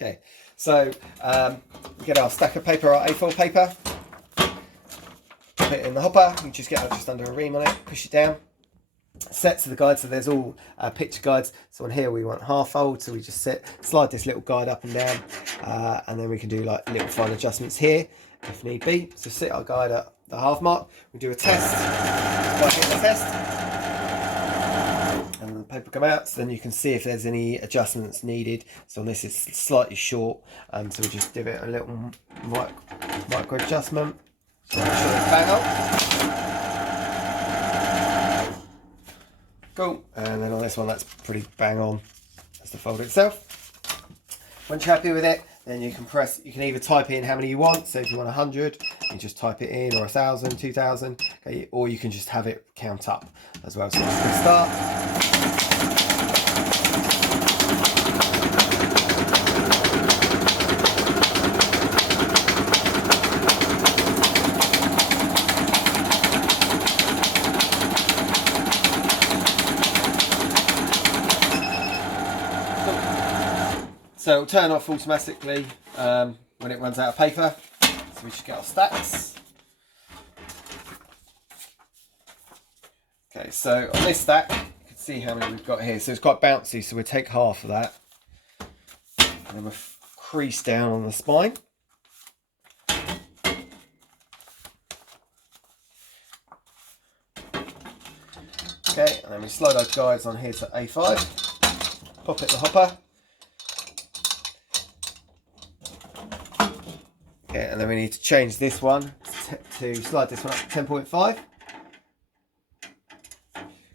Okay, so we get our stack of paper, our A4 paper, put it in the hopper, you just get just under a ream on it, push it down. Set to the guide, so there's all picture guides. So on here we want half fold, so we just slide this little guide up and down, and then we can do like little fine adjustments here if need be. So sit our guide at the half mark, we do a test, the test, and the paper come out, so then you can see if there's any adjustments needed. So on this it's slightly short, so we just give it a little micro adjustment, so make sure it's bang on. Cool, and then on this one that's pretty bang on as the fold itself. Once you're happy with it, then you can either type in how many you want. So if you want 100, you just type it in, or 1,000, 2,000, okay, or you can just have it count up as well. So you can start. So it'll turn off automatically when it runs out of paper. So we should get our stacks. Okay, so on this stack, you can see how many we've got here. So it's quite bouncy, so we'll take half of that. And then we'll crease down on the spine. Okay, and then we slide our guides on here to A5. Pop it in the hopper. Okay, and then we need to change this one to slide this one up to 10.5.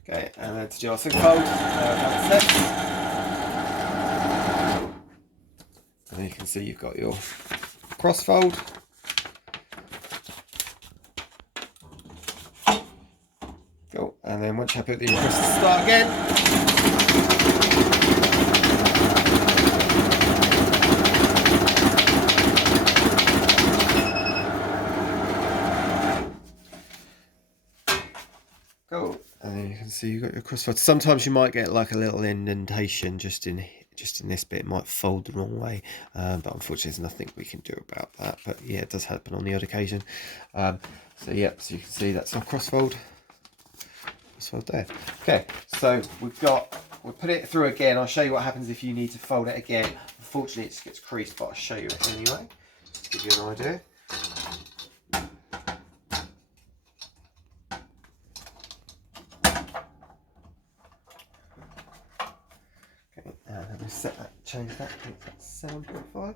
Okay, and then to do our single fold, and then you can see you've got your cross fold. Cool, and then once you're happy with it, you press the start again. Cool, and then you can see you've got your crossfold. Sometimes you might get like a little indentation just in this bit. It might fold the wrong way, but unfortunately there's nothing we can do about that. But yeah, it does happen on the odd occasion. So yeah, so you can see that's our crossfold there. Okay, so we'll put it through again. I'll show you what happens if you need to fold it again. Unfortunately it just gets creased, but I'll show you it anyway, give you an idea. Let me set that, change that, I think that's 7.5.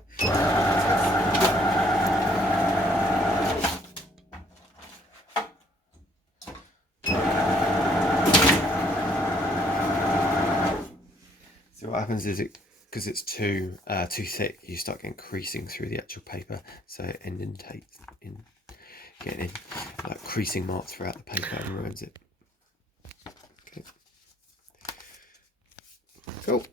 So what happens is because it's too thick, you start getting creasing through the actual paper, so it indentates getting like creasing marks throughout the paper and ruins it. Okay. Cool.